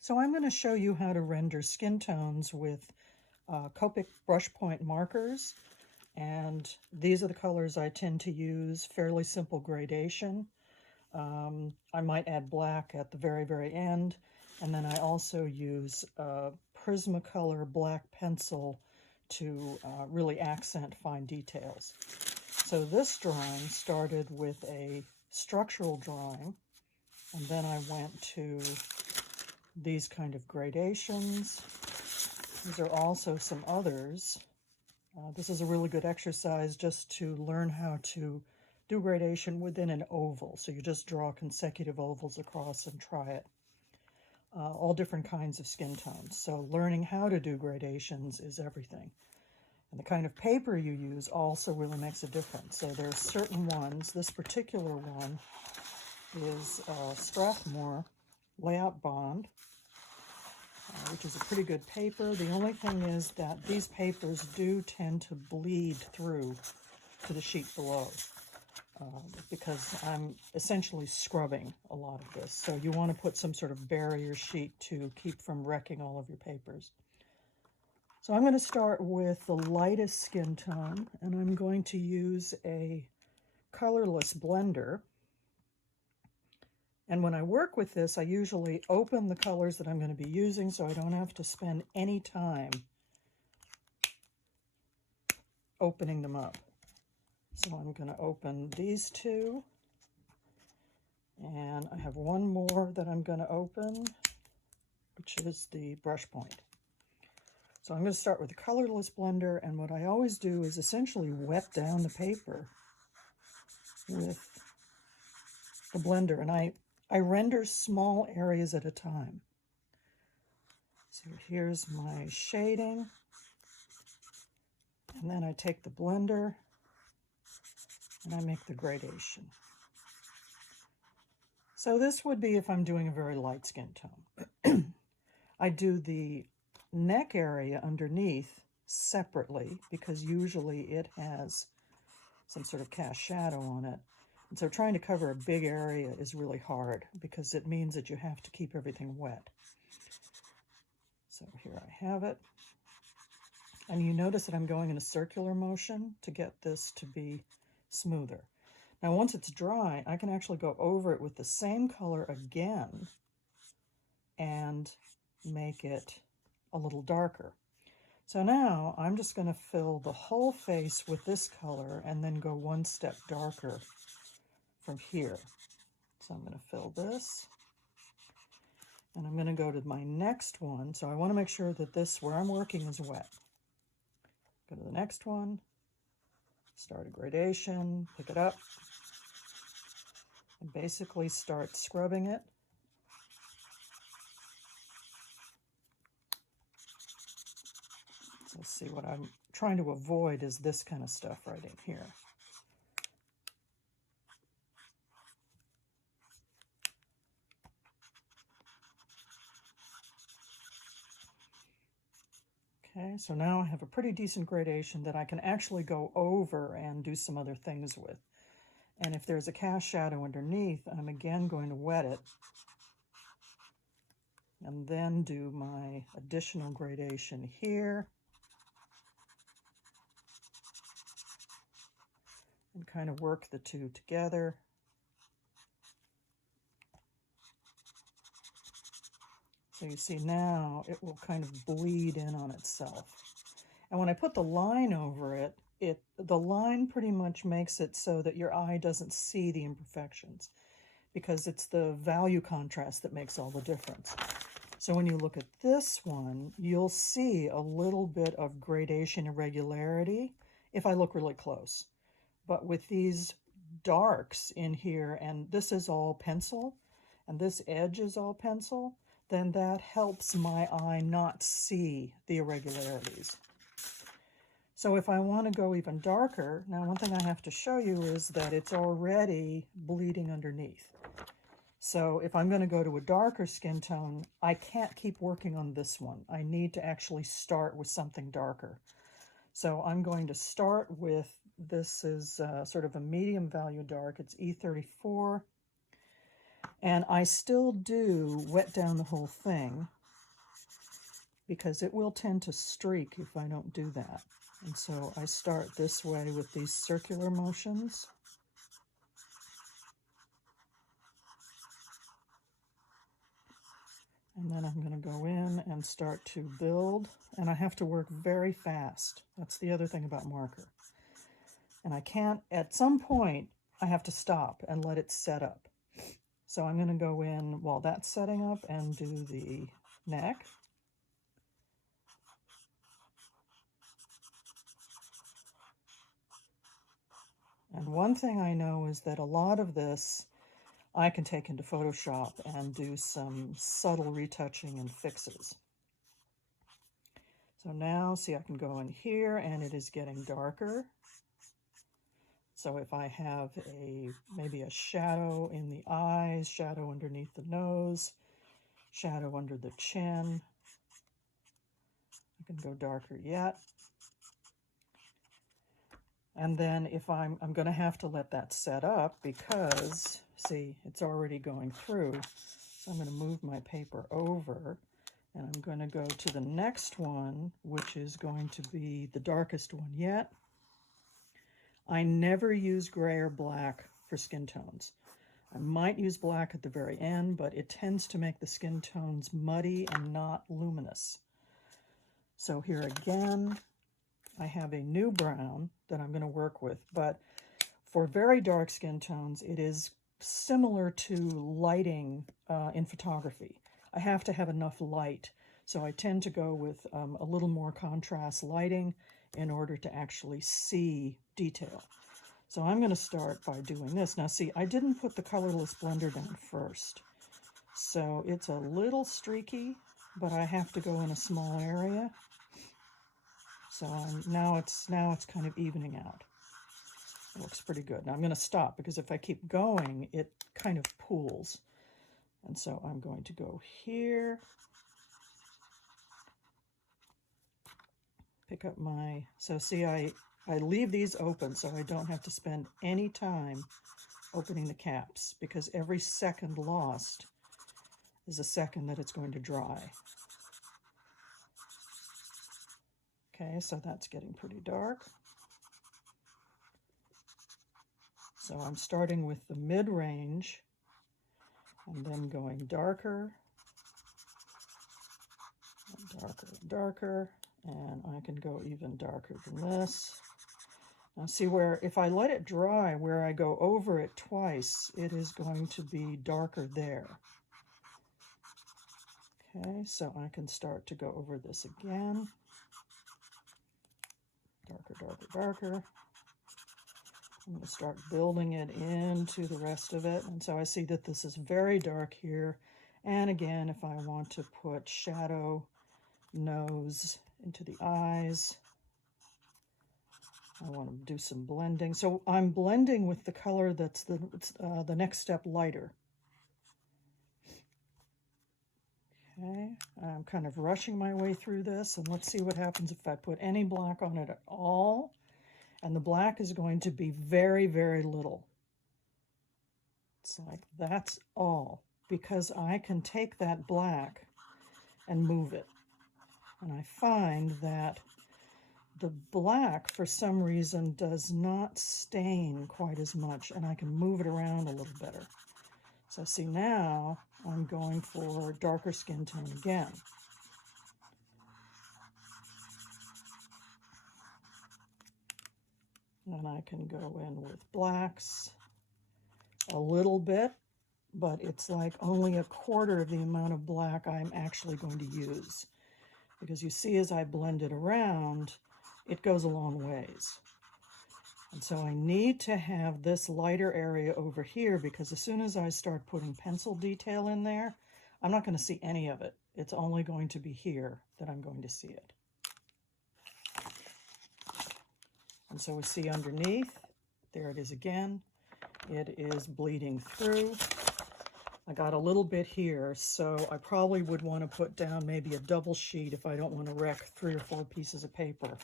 So I'm going to show you how to render skin tones with Copic brush point markers, and these are the colors I tend to use. Fairly simple gradation. I might add black at the very end, and then I also use Prismacolor black pencil to really accent fine details. So this drawing started with a structural drawing, and then I went to these kind of gradations. These are also some others. This is a really good exercise just to learn how to do gradation within an oval. So you just draw consecutive ovals across and try it. All different kinds of skin tones. So learning how to do gradations is everything. And the kind of paper you use also really makes a difference. So there are certain ones. This particular one is Strathmore Layout Bond, which is a pretty good paper. The only thing is that these papers do tend to bleed through to the sheet below because I'm essentially scrubbing a lot of this. So you want to put some sort of barrier sheet to keep from wrecking all of your papers. So I'm going to start with the lightest skin tone, and I'm going to use a Colorless Blender. And when I work with this, I usually open the colors that I'm going to be using so I don't have to spend any time opening them up. So I'm going to open these two, and I have one more that I'm going to open, which is the brush point. So I'm going to start with the Colorless Blender, and what I always do is essentially wet down the paper with the blender, and I render small areas at a time. So here's my shading, and then I take the blender and I make the gradation. So this would be if I'm doing a very light skin tone. I do the neck area underneath separately because usually it has some sort of cast shadow on it. And so trying to cover a big area is really hard because it means that you have to keep everything wet. So here I have it. And you notice that I'm going in a circular motion to get this to be smoother. Now once it's dry, I can actually go over it with the same color again and make it a little darker. So now I'm just going to fill the whole face with this color and then go one step darker from here. So I'm going to fill this, and I'm going to go to my next one. So I want to make sure that this, where I'm working, is wet. Go to the next one, start a gradation, pick it up, and basically start scrubbing it. So let's see, what I'm trying to avoid is this kind of stuff right in here. Okay, so now I have a pretty decent gradation that I can actually go over and do some other things with. And if there's a cast shadow underneath, I'm again going to wet it and then do my additional gradation here and kind of work the two together. So you see now it will kind of bleed in on itself. And when I put the line over it, the line pretty much makes it so that your eye doesn't see the imperfections because it's the value contrast that makes all the difference. So when you look at this one, you'll see a little bit of gradation irregularity if I look really close. But with these darks in here, and this is all pencil, and this edge is all pencil, then that helps my eye not see the irregularities. So if I want to go even darker, now one thing I have to show you is that it's already bleeding underneath. So if I'm going to go to a darker skin tone, I can't keep working on this one. I need to actually start with something darker. So I'm going to start with, this is sort of a medium value dark. It's E34. And I still do wet down the whole thing because it will tend to streak if I don't do that. And so I start this way with these circular motions. And then I'm going to go in and start to build. And I have to work very fast. That's the other thing about marker. And I can't, at some point, I have to stop and let it set up. So I'm going to go in while that's setting up and do the neck. And one thing I know is that a lot of this I can take into Photoshop and do some subtle retouching and fixes. So now, see, I can go in here and it is getting darker. So if I have maybe a shadow in the eyes, shadow underneath the nose, shadow under the chin, I can go darker yet. And then if I'm going to have to let that set up because, see, it's already going through. So I'm going to move my paper over and I'm going to go to the next one, which is going to be the darkest one yet. I never use gray or black for skin tones. I might use black at the very end, but it tends to make the skin tones muddy and not luminous. So here again, I have a new brown that I'm going to work with, but for very dark skin tones, it is similar to lighting in photography. I have to have enough light, so I tend to go with a little more contrast lighting in order to actually see detail. So I'm going to start by doing this. Now see, I didn't put the Colorless Blender down first, so it's a little streaky, but I have to go in a small area. So now it's kind of evening out. It looks pretty good. Now I'm going to stop because if I keep going, it kind of pools. And so I'm going to go here, pick up my, so see I leave these open so I don't have to spend any time opening the caps because every second lost is a second that it's going to dry. Okay, so that's getting pretty dark. So I'm starting with the mid-range and then going darker, and darker, and darker, and I can go even darker than this. Now see where, if I let it dry, where I go over it twice, it is going to be darker there. Okay, so I can start to go over this again. Darker, darker, darker. I'm going to start building it into the rest of it. And so I see that this is very dark here. And again, if I want to put shadow, nose into the eyes, I want to do some blending. So I'm blending with the color that's the next step lighter. Okay, I'm kind of rushing my way through this, and let's see what happens if I put any black on it at all. And the black is going to be very, very little. It's like that's all, because I can take that black and move it. And I find that the black, for some reason, does not stain quite as much, and I can move it around a little better. So see, now I'm going for darker skin tone again. And I can go in with blacks a little bit, but it's like only a quarter of the amount of black I'm actually going to use. Because you see, as I blend it around, it goes a long ways. And so I need to have this lighter area over here, because as soon as I start putting pencil detail in there, I'm not going to see any of it. It's only going to be here that I'm going to see it. And so we see underneath, there it is again. It is bleeding through. I got a little bit here, so I probably would want to put down maybe a double sheet if I don't want to wreck 3 or 4 pieces of paper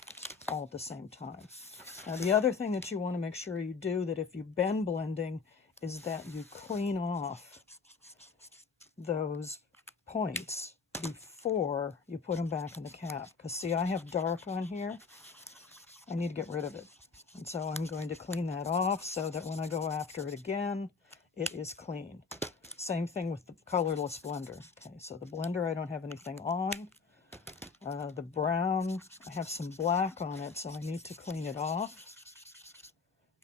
all at the same time. Now the other thing that you want to make sure you do, that if you've been blending, is that you clean off those points before you put them back in the cap. Because see, I have dark on here. I need to get rid of it. And so I'm going to clean that off so that when I go after it again, it is clean. Same thing with the colorless blender. Okay, so the blender, I don't have anything on. The brown, I have some black on it, so I need to clean it off.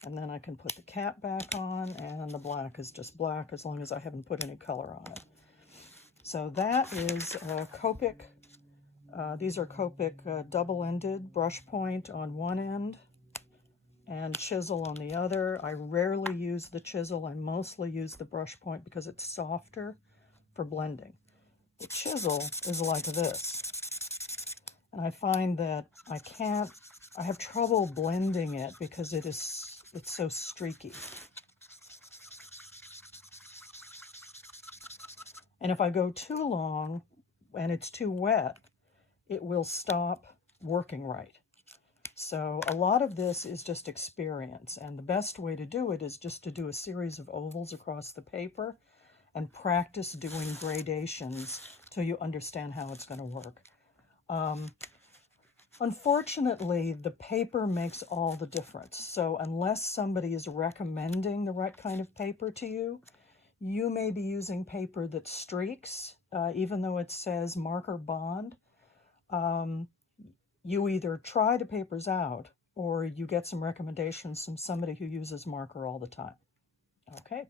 And then I can put the cap back on, and the black is just black as long as I haven't put any color on it. So that is Copic. These are Copic double-ended brush point on one end and chisel on the other. I rarely use the chisel. I mostly use the brush point because it's softer for blending. The chisel is like this. And I find that I have trouble blending it because it's so streaky. And if I go too long and it's too wet, it will stop working right. So a lot of this is just experience, and the best way to do it is just to do a series of ovals across the paper and practice doing gradations till you understand how it's going to work. Unfortunately, the paper makes all the difference. So unless somebody is recommending the right kind of paper to you, you may be using paper that streaks, even though it says marker bond. You either try the papers out or you get some recommendations from somebody who uses marker all the time. Okay.